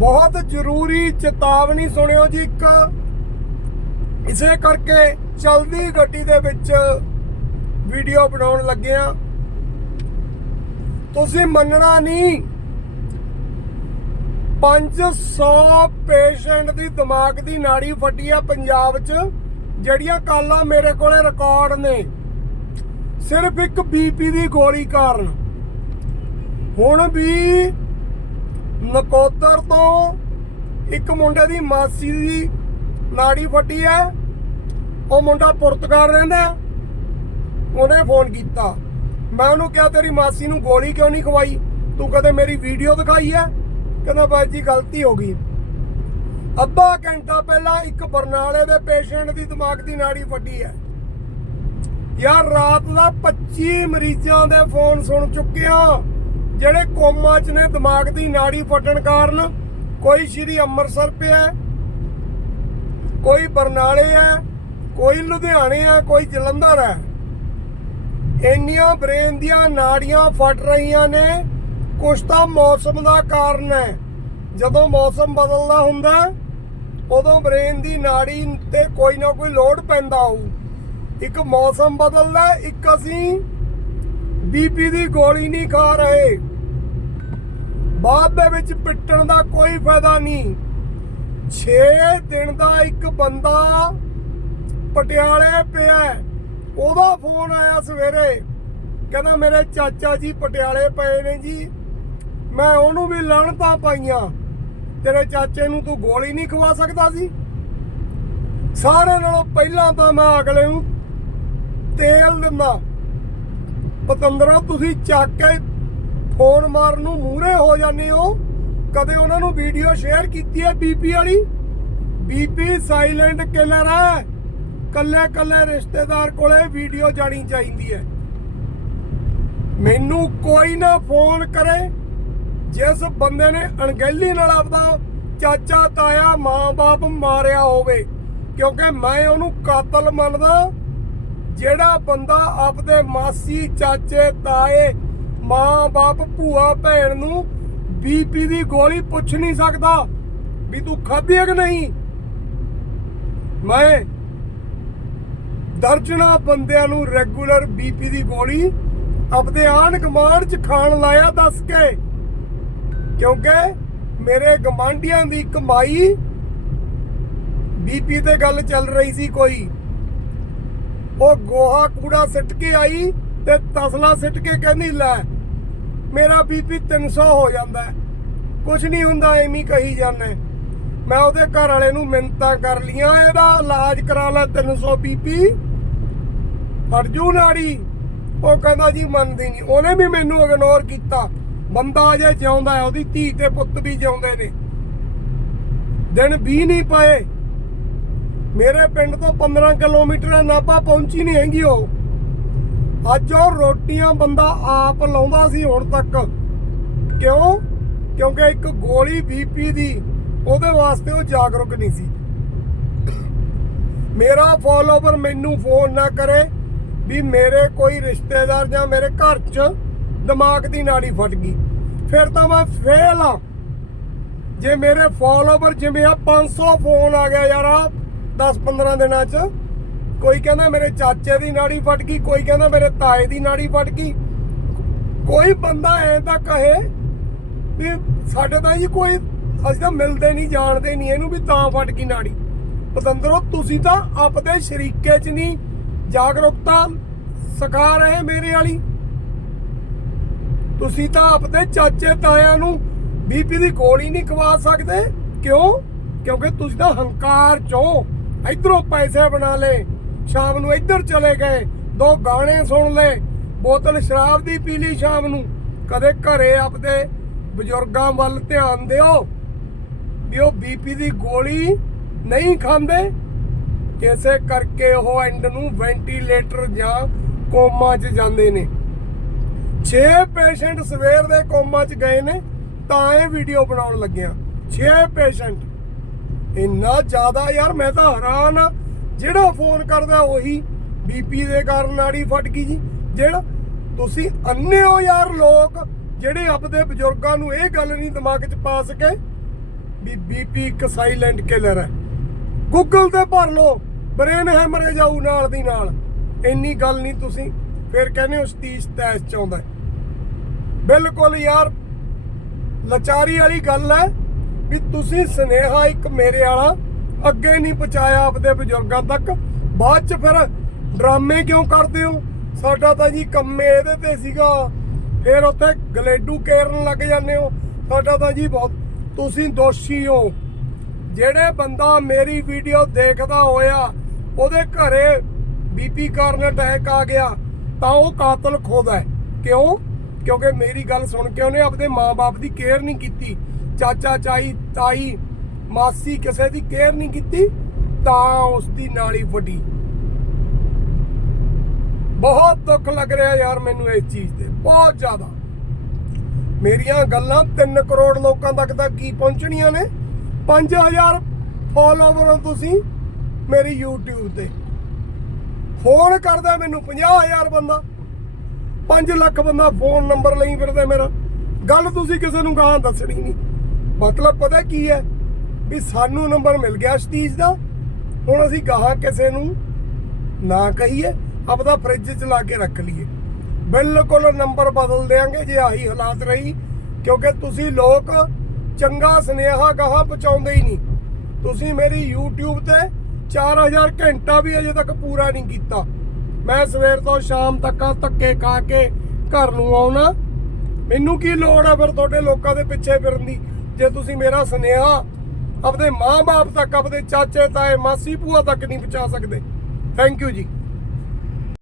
ਬਹੁਤ ਜ਼ਰੂਰੀ ਚੇਤਾਵਨੀ ਸੁਣਿਓ ਜੀ ਇੱਕ। ਇਸੇ ਕਰਕੇ ਚਲਦੀ ਗੱਡੀ ਦੇ ਵਿੱਚ ਵੀਡੀਓ ਬਣਾਉਣ ਲੱਗੇ ਆ। ਤੁਸੀਂ ਮੰਨਣਾ ਨਹੀਂ। 500 ਪੇਸ਼ੈਂਟ ਦੀ ਦਿਮਾਗ ਦੀ ਨਾੜੀ ਫਟੀ ਆ ਪੰਜਾਬ 'ਚ, ਜਿਹੜੀਆਂ ਕਾਲਾਂ ਮੇਰੇ ਕੋਲੇ ਰਿਕਾਰਡ ਨੇ। ਸਿਰਫ ਇੱਕ ਬੀਪੀ ਦੀ ਗੋਲੀ ਕਾਰਨ। ਹੁਣ ਵੀ ਨਕੋਦਰ ਤੋਂ ਇੱਕ ਮੁੰਡੇ ਦੀ ਮਾਸੀ ਦੀ ਨਾੜੀ ਫੱਟੀ ਹੈ। ਉਹ ਮੁੰਡਾ ਪੁਰਤਗਾਲ ਰਹਿੰਦਾ ਉਹਨੇ ਫੋਨ ਕੀਤਾ। ਮੈਂ ਉਹਨੂੰ ਕਿਹਾ, ਤੇਰੀ ਮਾਸੀ ਨੂੰ ਗੋਲੀ ਕਿਉਂ ਨਹੀਂ ਖਵਾਈ? ਤੂੰ ਕਦੇ ਮੇਰੀ ਵੀਡੀਓ ਦਿਖਾਈ ਹੈ? ਕਹਿੰਦਾ, ਬਾਈ ਜੀ, ਗਲਤੀ ਹੋ ਗਈ। ਅੱਧਾ ਘੰਟਾ ਪਹਿਲਾਂ ਇੱਕ ਬਰਨਾਲੇ ਦੇ ਪੇਸ਼ੈਂਟ ਦੀ ਦਿਮਾਗ ਦੀ ਨਾੜੀ ਫੱਟੀ ਹੈ। ਯਾਰ, ਰਾਤ ਦਾ 25 ਮਰੀਜ਼ਾਂ ਦੇ ਫੋਨ ਸੁਣ ਚੁੱਕਿਆ ਜਿਹੜੇ ਕੋਮਾ 'ਚ ਨੇ, ਦਿਮਾਗ ਦੀ ਨਾੜੀ ਫਟਣ ਕਾਰਨ ਕੋਈ ਸ਼੍ਰੀ ਅੰਮ੍ਰਿਤਸਰ ਪਿਆ ਕੋਈ ਬਰਨਾਲੇ ਹੈ, ਕੋਈ ਲੁਧਿਆਣੇ ਹੈ, ਕੋਈ ਜਲੰਧਰ ਹੈ। ਇੰਨੀਆਂ ਬ੍ਰੇਨ ਦੀਆਂ ਨਾੜੀਆਂ ਫਟ ਰਹੀਆਂ ਨੇ, ਕੁਛ ਤਾਂ ਮੌਸਮ ਦਾ ਕਾਰਨ ਹੈ। ਜਦੋਂ ਮੌਸਮ ਬਦਲਦਾ ਹੁੰਦਾ, ਉਦੋਂ ਬ੍ਰੇਨ ਦੀ ਨਾੜੀ ਤੇ ਕੋਈ ਨਾ ਕੋਈ ਲੋਡ ਪੈਂਦਾ ਹੋਊ। ਇੱਕ ਮੌਸਮ ਬਦਲਦਾ, ਇੱਕ ਅਸੀਂ ਬੀਪੀ ਦੀ ਗੋਲੀ ਨਹੀਂ ਖਾ ਰਹੇ। ਬਾਅਦ ਦੇ ਵਿੱਚ ਪਿੱਟਣ ਦਾ ਕੋਈ ਫਾਇਦਾ ਨਹੀਂ। 6 ਦਿਨ ਦਾ ਇੱਕ ਬੰਦਾ ਪਟਿਆਲੇ ਪਿਆ ਉਹਦਾ ਫੋਨ ਆਇਆ ਸਵੇਰੇ। ਕਹਿੰਦਾ, ਮੇਰੇ ਚਾਚਾ ਜੀ ਪਟਿਆਲੇ ਪਏ ਨੇ ਜੀ। ਮੈਂ ਉਹਨੂੰ ਵੀ ਲੜਤਾ ਪਾਈਆਂ। ਤੇਰੇ ਚਾਚੇ ਨੂੰ ਤੂੰ ਗੋਲੀ ਨਹੀਂ ਖਵਾ ਸਕਦਾ ਸੀ? ਸਾਰੇ ਨਾਲੋਂ ਪਹਿਲਾਂ ਤਾਂ ਮੈਂ ਅਗਲੇ ਨੂੰ ਤੇਲ ਦਿੰਦਾ। ਪਤੰਦਰਾ, ਤੁਸੀਂ ਚੱਕ ਕੇ ਫੋਨ ਮਾਰਨ ਨੂੰ ਮੂਹਰੇ ਹੋ ਜਾਂਦੇ ਹੋ। ਕਦੇ ਉਹਨਾਂ ਨੂੰ ਵੀਡੀਓ ਸ਼ੇਅਰ ਕੀਤੀ ਹੈ ਬੀਪੀ ਵਾਲੀ? ਬੀਪੀ ਸਾਇਲੈਂਟ ਕਿਲਰ ਹੈ। ਕੱਲੇ ਕੱਲੇ ਰਿਸ਼ਤੇਦਾਰ ਕੋਲੇ ਵੀਡੀਓ ਜਾਣੀ ਚਾਹੀਦੀ ਹੈ। ਮੈਨੂੰ ਕੋਈ ਨਾ ਫੋਨ ਕਰੇ। ਜਿਸ ਬੰਦੇ ਨੇ ਅਣਗਹਿਲੀ ਨਾਲ ਆਪਦਾ ਚਾਚਾ, ਤਾਇਆ, ਮਾਂ-ਬਾਪ ਮਾਰਿਆ ਹੋਵੇ, ਕਿਉਂਕਿ ਮੈਂ ਉਹਨੂੰ ਕਾਤਲ ਮੰਨਦਾ। ਜਿਹੜਾ ਬੰਦਾ ਆਪਦੇ ਮਾਸੀ, ਚਾਚੇ, ਤਾਏ ਮਾਂ-ਬਾਪ, ਭੂਆ, ਭੈਣ ਨੂੰ ਬੀਪੀ ਦੀ ਗੋਲੀ ਪੁੱਛ ਨਹੀਂ ਸਕਦਾ ਵੀ ਤੂੰ ਖਾਧੀ ਹੈ ਕਿ ਨਹੀਂ। ਮੈਂ ਦਰਜਣਾ ਬੰਦਿਆਂ ਨੂੰ ਰੈਗੂਲਰ ਬੀਪੀ ਦੀ ਗੋਲੀ ਆਪਦੇ ਆਣ ਗਮਾਂਡ ਚ ਖਾਣ ਲਾਇਆ ਦੱਸ ਕੇ। ਕਿਉਂਕਿ ਮੇਰੇ ਗਮਾਂਡੀਆਂ ਦੀ ਕਮਾਈ ਬੀਪੀ ਤੇ ਗੱਲ ਚੱਲ ਰਹੀ ਸੀ ਕੋਈ। ਉਹ ਗੋਹਾ ਕੂੜਾ ਸਿੱਟ ਕੇ ਆਈ ਤੇ ਤਸਲਾ ਸਿੱਟ ਕੇ ਕਹਿੰਦੀ, ਲੈ ਮੇਰਾ ਬੀਪੀ 300 ਹੋ ਜਾਂਦਾ ਹੈ। ਕੁਛ ਨਹੀਂ ਹੁੰਦਾ, ਐਵੇਂ ਕਹੀ ਜਾਂਦਾ ਮੈਂ ਉਹਦੇ ਘਰ ਵਾਲੇ ਨੂੰ ਮਿੰਤਾਂ ਕਰ ਲੀਆਂ ਇਹਦਾ ਇਲਾਜ ਕਰਾ ਲੈ 300 ਬੀਪੀ। ਅਰਜੂ ਨਾੜੀ। ਉਹ ਕਹਿੰਦਾ ਜੀ ਮੰਨਦੀ ਨਹੀਂ। ਉਹਨੇ ਵੀ ਮੈਨੂੰ ਇਗਨੋਰ ਕੀਤਾ। ਬੰਦਾ ਅਜੇ ਜਿਉਂਦਾ ਹੈ, ਉਹਦੀ ਧੀ ਤੇ ਪੁੱਤ ਵੀ ਜਿਉਂਦੇ ਨੇ। ਦਿਨ 20 ਨਹੀਂ ਪਏ। ਮੇਰੇ ਪਿੰਡ ਤੋਂ 15 ਕਿਲੋਮੀਟਰ ਨਾਪਾ ਪਹੁੰਚੀ ਨਹੀਂ ਹੈਗੀ ਉਹ। ਅੱਜ ਉਹ ਰੋਟੀਆਂ ਬੰਦਾ ਆਪ ਲਾਉਂਦਾ ਸੀ ਹੁਣ ਤੱਕ। ਕਿਉਂ? ਕਿਉਂਕਿ ਇੱਕ ਗੋਲੀ ਬੀਪੀ ਦੀ, ਉਹਦੇ ਵਾਸਤੇ ਉਹ ਜਾਗਰੂਕ ਨਹੀਂ ਸੀ। ਮੇਰਾ ਫੋਲੋਵਰ ਮੈਨੂੰ ਫੋਨ ਨਾ ਕਰੇ ਵੀ ਮੇਰੇ ਕੋਈ ਰਿਸ਼ਤੇਦਾਰ ਜਾਂ ਮੇਰੇ ਘਰ 'ਚ ਦਿਮਾਗ ਦੀ ਨਾੜੀ ਫਟ ਗਈ। ਫਿਰ ਤਾਂ ਮੈਂ ਫੇਲ ਆ ਜੇ ਮੇਰੇ ਫੋਲੋਵਰ ਜਿਵੇਂ ਆ 500 ਫੋਨ ਆ ਗਿਆ ਯਾਰ ਆ 10-15 ਦਿਨਾਂ 'ਚ ਕੋਈ ਕਹਿੰਦਾ ਮੇਰੇ ਚਾਚੇ ਦੀ ਨਾੜੀ ਫਟ ਗਈ, ਕੋਈ ਕਹਿੰਦਾ ਮੇਰੇ ਤਾਏ ਦੀ ਨਾੜੀ ਫਟ ਗਈ। ਕੋਈ ਬੰਦਾ ਐ ਤਾਂ ਕਹੇ ਵੀ ਸਾਡੇ ਤਾਂ ਜੀ ਕੋਈ, ਅਸੀਂ ਤਾਂ ਮਿਲਦੇ ਨਹੀਂ, ਜਾਣਦੇ ਨਹੀਂ, ਇਹਨੂੰ ਵੀ ਤਾਂ ਫਟ ਗਈ ਨਾੜੀ। ਪਤੰਦਰੋ, ਤੁਸੀਂ ਤਾਂ ਆਪਦੇ ਸ਼ਰੀਕੇ 'ਚ ਨਹੀਂ ਜਾਗਰੂਕਤਾ ਸਿਖਾ ਰਹੇ ਮੇਰੇ ਵਾਲੀ। ਤੁਸੀਂ ਤਾਂ ਆਪਦੇ ਚਾਚੇ ਤਾਇਆਂ ਨੂੰ ਬੀਪੀ ਦੀ ਗੋਲੀ ਨਹੀਂ ਖਵਾ ਸਕਦੇ। ਕਿਉਂ? ਕਿਉਂਕਿ ਤੁਸੀਂ ਤਾਂ ਹੰਕਾਰ ਚੋਂ ਇਧਰੋਂ ਪੈਸੇ ਬਣਾ ਲਏ। ਸ਼ਾਮ ਨੂੰ ਇੱਧਰ ਚਲੇ ਗਏ। ਦੋ ਗਾਣੇ ਸੁਣ ਲਏ। ਬੋਤਲ ਸ਼ਰਾਬ ਦੀ ਪੀ ਲਈ ਸ਼ਾਮ ਨੂੰ। ਕਦੇ ਘਰੇ ਆਪਦੇ ਬਜ਼ੁਰਗਾਂ ਵੱਲ ਧਿਆਨ ਦਿਓ। ਵੀ ਉਹ ਬੀਪੀ ਦੀ ਗੋਲੀ ਨਹੀਂ ਖਾਂਦੇ। ਕਿਸੇ ਕਰਕੇ ਉਹ ਐਂਡ ਨੂੰ ਵੈਂਟੀਲੇਟਰ ਜਾਂ ਕੋਮਾ 'ਚ ਜਾਂਦੇ ਨੇ। 6 ਪੇਸ਼ੈਂਟ ਸਵੇਰ ਦੇ ਕੋਮਾ 'ਚ ਗਏ ਨੇ, ਤਾਂ ਇਹ ਵੀਡੀਓ ਬਣਾਉਣ ਲੱਗਿਆ। 6 ਪੇਸ਼ੈਂਟ ਇੰਨਾ ਜ਼ਿਆਦਾ ਯਾਰ ਮੈਂ ਤਾਂ ਹੈਰਾਨ ਆ। ਜਿਹੜਾ ਫੋਨ ਕਰਦਾ ਉਹੀ ਬੀਪੀ ਦੇ ਕਾਰਨ ਨਾੜੀ ਫਟ ਗਈ ਜੀ। ਜਿਹੜਾ ਤੁਸੀਂ ਅੰਨੇ ਹੋ ਯਾਰ ਲੋਕ ਜਿਹੜੇ ਆਪਦੇ ਬਜ਼ੁਰਗਾਂ ਨੂੰ ਇਹ ਗੱਲ ਨਹੀਂ ਦਿਮਾਗ 'ਚ ਪਾ ਸਕੇ ਵੀ ਬੀਪੀ ਇੱਕ ਸਾਇਲੈਂਟ ਕਿਲਰ ਹੈ। ਗੂਗਲ ਤੇ ਭਰ ਲਓ ਬ੍ਰੇਨ ਹੈਮਰੇਜ ਆਊ ਨਾਲ ਦੀ ਨਾਲ। ਇੰਨੀ ਗੱਲ ਨਹੀਂ ਤੁਸੀਂ ਫਿਰ ਕਹਿੰਦੇ ਹੋ ਸਤੀਸ਼ ਤੈਸ ਚਾਹੁੰਦਾ ਬਿਲਕੁਲ ਯਾਰ, ਲਚਾਰੀ ਵਾਲੀ ਗੱਲ ਹੈ ਵੀ ਤੁਸੀਂ ਸਨੇਹਾ ਇੱਕ ਮੇਰੇ ਵਾਲਾ ਅੱਗੇ ਨਹੀਂ ਪਹੁੰਚਾਇਆ ਆਪਦੇ ਬਜ਼ੁਰਗਾਂ ਤੱਕ। ਬਾਅਦ ਚ ਫਿਰ ਡਰਾਮੇ ਕਿਉਂ ਕਰਦੇ ਹੋ? ਸਾਡਾ ਤਾਂ ਜੀ ਕੰਮੇ ਇਹਦੇ ਤੇ ਸੀਗਾ। ਫਿਰ ਉੱਥੇ ਗਲੇਡੂ ਕੇਰਨ ਲੱਗ ਜਾਂਦੇ ਹੋ। ਸਾਡਾ ਤਾਂ ਜੀ ਬਹੁਤ, ਤੁਸੀਂ ਦੋਸ਼ੀ ਹੋ। ਜਿਹੜੇ ਬੰਦਾ ਮੇਰੀ ਵੀਡੀਓ ਦੇਖਦਾ ਹੋਇਆ, ਉਹਦੇ ਘਰੇ ਬੀਪੀ ਕਾਰਨ ਅਟੈਕ ਆ ਗਿਆ, ਤਾਂ ਉਹ ਕਾਤਲ ਖੁਦ ਹੈ। ਕਿਉਂ? ਕਿਉਂਕਿ ਮੇਰੀ ਗੱਲ ਸੁਣ ਕੇ ਉਹਨੇ ਆਪਣੇ ਮਾਪੇ ਦੀ ਕੇਅਰ ਨਹੀਂ ਕੀਤੀ। ਚਾਚਾ, ਚਾਈ, ਤਾਈ ਮਾਸੀ ਕਿਸੇ ਦੀ ਕੇਅਰ ਨਹੀਂ ਕੀਤੀ, ਤਾਂ ਉਸ ਦੀ ਨਾਲੀ ਵੱਡੀ ਬਹੁਤ ਦੁੱਖ ਲੱਗ ਰਿਹਾ ਯਾਰ ਮੈਨੂੰ ਇਸ ਚੀਜ਼ ਤੇ, ਬਹੁਤ ਜ਼ਿਆਦਾ। ਮੇਰੀਆਂ ਗੱਲਾਂ 3 ਕਰੋੜ ਲੋਕਾਂ ਤੱਕ ਤਾਂ ਕੀ ਪਹੁੰਚਣੀਆਂ ਨੇ? 5000 ਫਾਲੋਵਰ ਹੋ ਤੁਸੀਂ ਮੇਰੀ YouTube ਤੇ। ਫੋਨ ਕਰਦਾ ਮੈਨੂੰ 50000 ਬੰਦਾ। 5 ਲੱਖ ਬੰਦਾ ਫੋਨ ਨੰਬਰ ਲਈ ਫਿਰਦਾ ਮੇਰਾ। ਗੱਲ ਤੁਸੀਂ ਕਿਸੇ ਨੂੰ ਗਾਂ ਦੱਸਣੀ ਨਹੀਂ। ਮਤਲਬ ਪਤਾ ਕੀ ਹੈ? ਵੀ ਸਾਨੂੰ ਨੰਬਰ ਮਿਲ ਗਿਆ ਸਤੀਸ਼ ਦਾ। ਹੁਣ ਅਸੀਂ ਗਾਹਾਂ ਕਿਸੇ ਨੂੰ ਨਾ ਕਹੀਏ, ਆਪਦਾ ਫ੍ਰਿਜ 'ਚ ਲਾ ਕੇ ਰੱਖ ਲਈਏ। ਬਿਲਕੁਲ ਨੰਬਰ ਬਦਲ ਦੇਾਂਗੇ ਜੇ ਆਹੀ ਹਾਲਾਤ ਰਹੀ, ਕਿਉਂਕਿ ਤੁਸੀਂ ਲੋਕ ਚੰਗਾ ਸੁਨੇਹਾ ਗਾਹਾਂ ਪਹੁੰਚਾਉਂਦੇ ਹੀ ਨਹੀਂ। ਤੁਸੀਂ ਮੇਰੀ YouTube ਤੇ 4000 ਘੰਟਾ ਵੀ ਅਜੇ ਤੱਕ ਪੂਰਾ ਨਹੀਂ ਕੀਤਾ। ਮੈਂ ਸਵੇਰ ਤੋਂ ਸ਼ਾਮ ਤੱਕ ਧੱਕੇ ਖਾ ਕੇ ਘਰ ਨੂੰ ਆਉਣਾ। ਮੈਨੂੰ ਕੀ ਲੋੜ ਆ ਫਿਰ ਤੁਹਾਡੇ ਲੋਕਾਂ ਦੇ ਪਿੱਛੇ ਫਿਰਨ ਦੀ? ਜੇ ਤੁਸੀਂ ਮੇਰਾ ਸੁਨੇਹਾ ਆਪਦੇ ਮਾਂ-ਬਾਪ ਤੱਕ, ਆਪਦੇ ਚਾਚੇ, ਤਾਏ, ਮਾਸੀ, ਭੂਆ ਤੱਕ ਨਹੀਂ ਪਹੁੰਚਾ ਸਕਦੇ। ਥੈਂਕ ਯੂ ਜੀ।